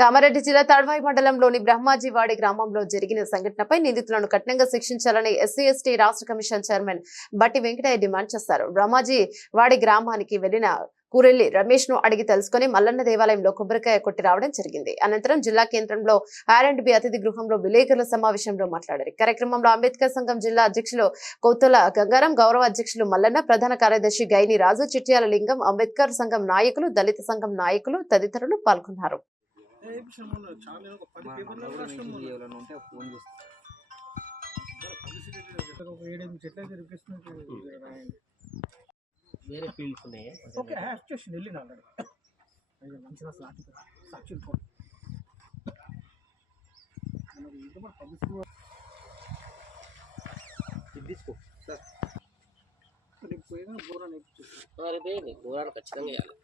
కామారెడ్డి జిల్లా తడవాయి మండలంలోని బ్రహ్మాజీవాడి గ్రామంలో జరిగిన సంఘటనపై నిందితులను కఠినంగా శిక్షించాలని ఎస్సీ/ఎస్టీ రాష్ట్ర కమిషన్ చైర్మన్ బట్టి వెంకటయ్య డిమాండ్ చేశారు. బ్రహ్మాజీవాడి గ్రామానికి వెళ్లిన కూరెల్లి రమేష్ ను అడిగి తెలుసుకుని మల్లన్న దేవాలయంలో కొబ్బరికాయ కొట్టి రావడం జరిగింది. అనంతరం జిల్లా కేంద్రంలో R&B అతిథి గృహంలో విలేకరుల సమావేశంలో మాట్లాడారు. కార్యక్రమంలో అంబేద్కర్ సంఘం జిల్లా అధ్యక్షులు కౌతల గంగారం, గౌరవ అధ్యక్షులు మల్లన్న, ప్రధాన కార్యదర్శి గైని రాజు, చిట్యాల లింగం, అంబేద్కర్ సంఘం నాయకులు, దళిత సంఘం నాయకులు తదితరులు పాల్గొన్నారు. వేరే ఫీల్డ్స్ ఉన్నాయి. ఓకే స్టేషన్ వెళ్ళిన ఆల్రెడీ అది మంచిగా సాక్షులు ఫోన్ తీసుకో సార్. పోయినా బోరా రేపు బోరాలు ఖచ్చితంగా వేయాలి.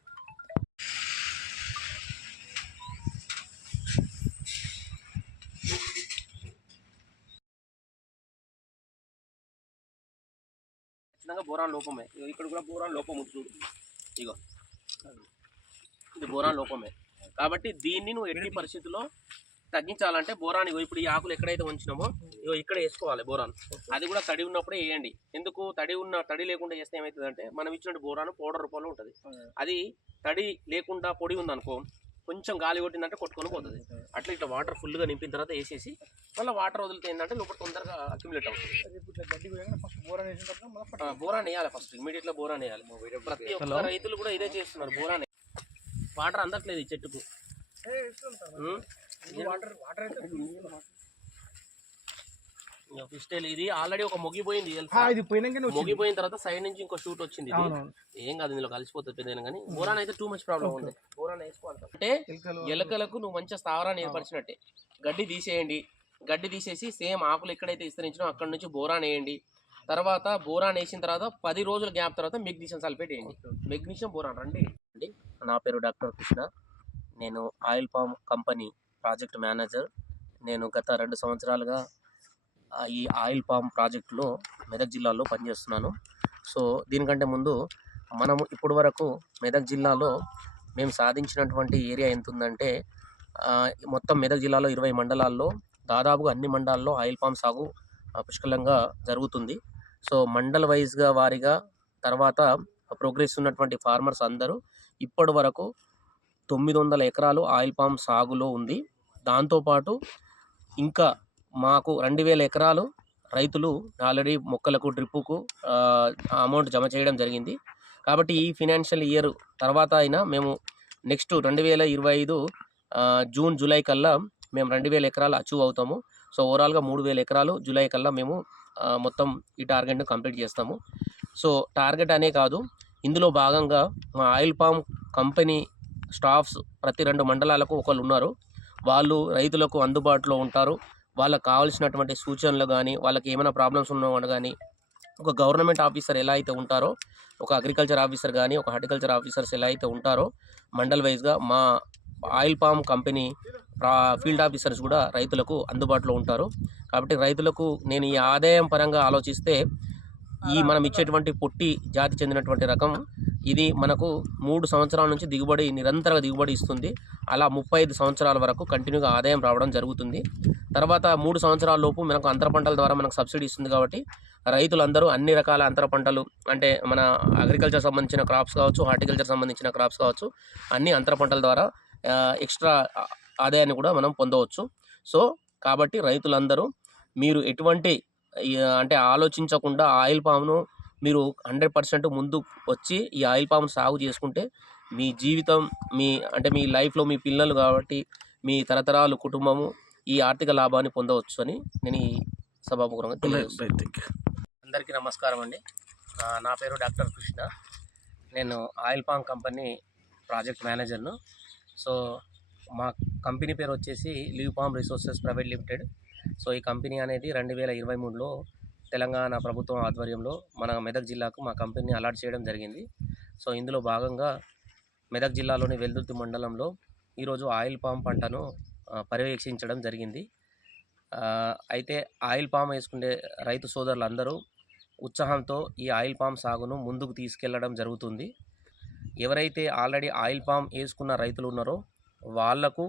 బోరాన్ లోపమే, ఇక్కడ కూడా బోరాన్ లోపం ఉంది చూడు. ఇగో ఇది బోరాన్ లోపమే కాబట్టి దీన్ని నువ్వు ఎట్టి పరిస్థితుల్లో తగ్గించాలంటే బోరాన్ ఇప్పుడు ఈ ఆకులు ఎక్కడైతే ఉంచినామో ఇగో ఇక్కడ వేసుకోవాలి బోరాన్. అది కూడా తడి ఉన్నప్పుడే వేయండి. ఎందుకు తడి లేకుండా చేస్తే ఏమవుతుందంటే మనం ఇచ్చిన బోరాన్ పౌడర్ రూపంలో ఉంటుంది. అది తడి లేకుండా పొడి ఉందనుకో కొంచెం గాలి కొట్టిందంటే కొట్టుకొని పోతుంది. అట్లా ఇట్లా వాటర్ ఫుల్గా నింపిన తర్వాత వేసేసి మళ్ళీ వాటర్ వదిలితే ఏంటంటే లోపల తొందరగా అక్యుములేట్ అవుతుంది. బోరాన్ వేయాలి ఫస్ట్, ఇమీడియట్గా బోరాన్ వేయాలి. ప్రతి ఒక్క రైతులు కూడా ఇదే చేస్తున్నారు. బోరాన్ వాటర్ అందట్లేదు ఈ చెట్టుకు. ఫిస్టైల్ ఇది ఆల్రెడీ ఒక మొగిపోయింది. మొగిపోయిన తర్వాత సైడ్ నుంచి ఇంకో షూట్ వచ్చింది. ఏం కాదు, ఇందులో కలిసిపోతుంది పెద్దైనా కానీ బోరాన్ అయితే టూ మచ్ ప్రాబ్లం ఉంది. బోరాన్ వేసుకోవాలి అంటే ఎలకలకు నువ్వు మంచిగా స్థావరాన్ని ఏర్పరిచినట్టే. గడ్డి తీసేయండి, గడ్డి తీసేసి సేమ్ ఆకులు ఎక్కడైతే విస్తరించినో అక్కడ నుంచి బోరాన్ వేయండి. తర్వాత బోరాన్ వేసిన తర్వాత 10 రోజుల గ్యాప్ తర్వాత మెగ్నీషియం సల్ఫేట్ వేయండి. మెగ్నీషియం బోరాన్ రండి. నా పేరు డాక్టర్ కృష్ణ. నేను oil palm company project manager. నేను గత 2 సంవత్సరాలుగా ఈ ఆయిల్ పామ్ ప్రాజెక్టులో మెదక్ జిల్లాలో పనిచేస్తున్నాను. సో దీనికంటే ముందు మనము ఇప్పటి వరకు మెదక్ జిల్లాలో మేము సాధించినటువంటి ఏరియా ఎంత ఉందంటే మొత్తం మెదక్ జిల్లాలో 20 మండలాల్లో దాదాపుగా అన్ని మండలాల్లో ఆయిల్ పామ్ సాగు పుష్కలంగా జరుగుతుంది. సో మండల్ వైజ్గా వారిగా తర్వాత ప్రోగ్రెస్ ఉన్నటువంటి ఫార్మర్స్ అందరూ ఇప్పటి వరకు 900 ఎకరాలు ఆయిల్ పామ్ సాగులో ఉంది. దాంతోపాటు ఇంకా మాకు 2000 ఎకరాలు రైతులు ఆల్రెడీ మొక్కలకు డ్రిప్పుకు అమౌంట్ జమ చేయడం జరిగింది. కాబట్టి ఈ ఫినాన్షియల్ ఇయర్ తర్వాత అయినా మేము నెక్స్ట్ 2025 జూన్ జూలై కల్లా మేము 2000 ఎకరాలు అచీవ్ అవుతాము. సో ఓవరాల్గా 3000 ఎకరాలు జూలై కల్లా మేము మొత్తం ఈ టార్గెట్ను కంప్లీట్ చేస్తాము. సో టార్గెట్ అనే కాదు, ఇందులో భాగంగా మా ఆయిల్ పామ్ కంపెనీ స్టాఫ్స్ ప్రతి 2 మండలాలకు ఒకళ్ళు ఉన్నారు. వాళ్ళు రైతులకు అందుబాటులో ఉంటారు. వాళ్ళకు కావాల్సినటువంటి సూచనలు కానీ వాళ్ళకి ఏమైనా ప్రాబ్లమ్స్ ఉన్నవాళ్ళు కానీ ఒక గవర్నమెంట్ ఆఫీసర్ ఎలా అయితే ఉంటారో, ఒక అగ్రికల్చర్ ఆఫీసర్ కానీ ఒక హార్టికల్చర్ ఆఫీసర్స్ ఎలా అయితే ఉంటారో మండల్ వైజ్గా మా oil palm company field officers కూడా రైతులకు అందుబాటులో ఉంటారు. కాబట్టి రైతులకు నేను ఈ ఆదాయం పరంగా ఆలోచిస్తే ఈ మనం ఇచ్చేటువంటి పొట్టి జాతి చెందినటువంటి రకం ఇది మనకు 3 సంవత్సరాల నుంచి నిరంతర దిగుబడి ఇస్తుంది. అలా 35 సంవత్సరాల వరకు కంటిన్యూగా ఆదాయం రావడం జరుగుతుంది. తర్వాత 3 సంవత్సరాల లోపు మనకు అంతర పంటల ద్వారా మనకు సబ్సిడీ ఇస్తుంది. కాబట్టి రైతులందరూ అన్ని రకాల అంతర పంటలు అంటే మన అగ్రికల్చర్ సంబంధించిన క్రాప్స్ కావచ్చు, హార్టికల్చర్ సంబంధించిన క్రాప్స్ కావచ్చు, అన్ని అంతర పంటల ద్వారా ఎక్స్ట్రా ఆదాయాన్ని కూడా మనం పొందవచ్చు. సో కాబట్టి రైతులందరూ మీరు ఎటువంటి అంటే ఆలోచించకుండా ఆయిల్ పామ్ను మీరు 100% ముందు వచ్చి ఈ ఆయిల్ పామ్ సాగు చేసుకుంటే మీ జీవితం మీ లైఫ్లో మీ పిల్లలు కాబట్టి మీ తరతరాలు కుటుంబము ఈ ఆర్థిక లాభాన్ని పొందవచ్చు అని నేను ఈ సభాముఖంగా తెలియజేస్తున్నాను. అందరికీ నమస్కారం అండి. నా పేరు డాక్టర్ కృష్ణ. నేను ఆయిల్ పామ్ కంపెనీ ప్రాజెక్ట్ మేనేజర్ను. సో మా కంపెనీ పేరు వచ్చేసి Leave Palm Resources Private Limited. So ఈ కంపెనీ అనేది 2023లో తెలంగాణ ప్రభుత్వం ఆధ్వర్యంలో మన మెదక్ జిల్లాకు మా కంపెనీని అలాట్ చేయడం జరిగింది. సో ఇందులో భాగంగా మెదక్ జిల్లాలోని వెల్దుర్తి మండలంలో ఈరోజు ఆయిల్ పామ్ పంటను పర్యవేక్షించడం జరిగింది. అయితే ఆయిల్ పామ్ వేసుకునే రైతు సోదరులందరూ ఉత్సాహంతో ఈ ఆయిల్ పామ్ సాగును ముందుకు తీసుకెళ్లడం జరుగుతుంది. ఎవరైతే ఆల్రెడీ ఆయిల్ పామ్ వేసుకున్న రైతులు ఉన్నారో వాళ్లకు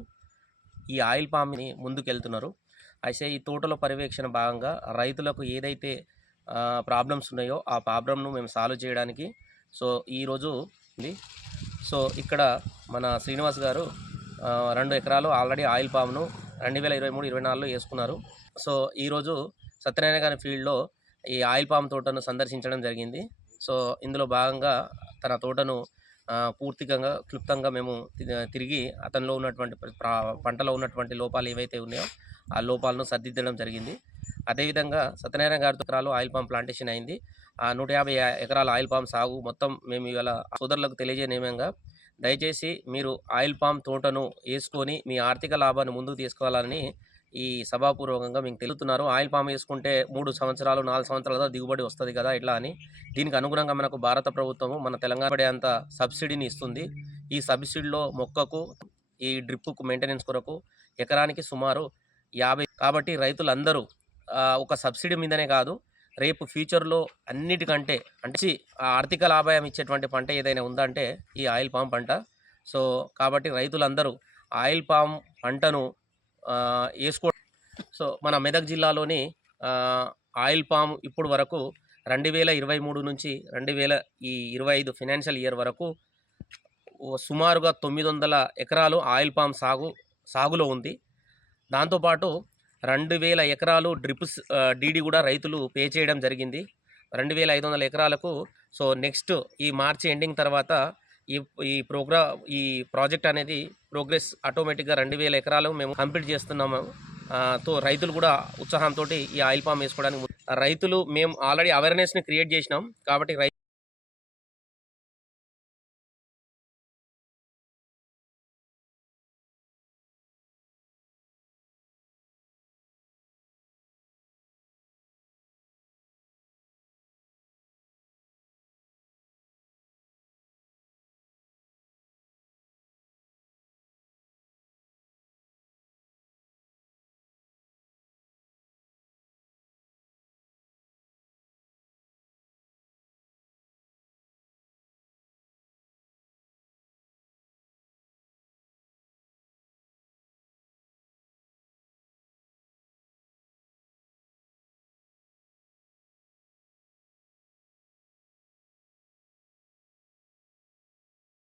ఈ ఆయిల్ పామ్ని ముందుకెళ్తున్నారు. అయితే ఈ తోటలో పర్యవేక్షణ భాగంగా రైతులకు ఏదైతే ప్రాబ్లమ్స్ ఉన్నాయో ఆ ప్రాబ్లమ్ను మేము సాల్వ్ చేయడానికి సో ఈరోజు ఉంది. సో ఇక్కడ మన శ్రీనివాస్ గారు 2 ఎకరాలు ఆల్రెడీ ఆయిల్ పామ్ను 2023-24లో వేసుకున్నారు. సో ఈరోజు సత్యనారాయణ గారి ఫీల్డ్లో ఈ ఆయిల్ పామ్ తోటను సందర్శించడం జరిగింది. సో ఇందులో భాగంగా తన తోటను పూర్తిగా క్లుప్తంగా మేము తిరిగి అతనిలో ఉన్నటువంటి పంటలో ఉన్నటువంటి లోపాలు ఏవైతే ఉన్నాయో ఆ లోపాలను సరిదిద్దడం జరిగింది. అదేవిధంగా సత్యనారాయణ గారి ఎకరాలు ఆయిల్ పామ్ ప్లాంటేషన్ అయింది. 150 ఎకరాల ఆయిల్ పామ్ సాగు మొత్తం మేము ఇవాళ సోదరులకు తెలియజేయనియంగా దయచేసి మీరు ఆయిల్ పామ్ తోటను వేసుకొని మీ ఆర్థిక లాభాన్ని ముందుకు తీసుకువెళ్ళాలని ఈ సభాపూర్వకంగా మీకు తెలుపుతున్నారు. ఆయిల్ పామ్ వేసుకుంటే 3 సంవత్సరాలు 4 సంవత్సరాల దిగుబడి వస్తుంది కదా ఇట్లా అని. దీనికి అనుగుణంగా మనకు భారత ప్రభుత్వము మన తెలంగాణ పడే అంత సబ్సిడీని ఇస్తుంది. ఈ సబ్సిడీలో మొక్కకు ఈ డ్రిప్పుకు మెయింటెనెన్స్ కొరకు ఎకరానికి సుమారు 50. కాబట్టి రైతులందరూ ఒక సబ్సిడీ మీదనే కాదు రేపు ఫ్యూచర్లో అన్నిటికంటే అంటే ఆర్థిక లాభం ఇచ్చేటువంటి పంట ఏదైనా ఉందంటే ఈ ఆయిల్ పామ్ పంట. సో కాబట్టి రైతులందరూ ఆయిల్ పామ్ పంటను వేసుకో. సో మన మెదక్ జిల్లాలోని ఆయిల్ పామ్ ఇప్పుడు వరకు 2023 నుంచి 2025 ఫైనాన్షియల్ ఇయర్ వరకు సుమారుగా 900 ఎకరాలు ఆయిల్ పామ్ సాగులో ఉంది. దాంతోపాటు 2000 ఎకరాలు డ్రిప్స్ డీడీ కూడా రైతులు పే చేయడం జరిగింది. 2500 ఎకరాలకు. సో నెక్స్ట్ ఈ మార్చి ఎండింగ్ తర్వాత ఈ ప్రాజెక్ట్ అనేది ప్రోగ్రెస్ ఆటోమేటిక్గా 2000 ఎకరాలు మేము కంప్లీట్ చేస్తున్నాము. రైతులు కూడా ఉత్సాహంతో ఈ ఆయిల్ పామ్ వేసుకోవడానికి రైతులు మేము ఆల్రెడీ అవేర్నెస్ని క్రియేట్ చేసినాం. కాబట్టి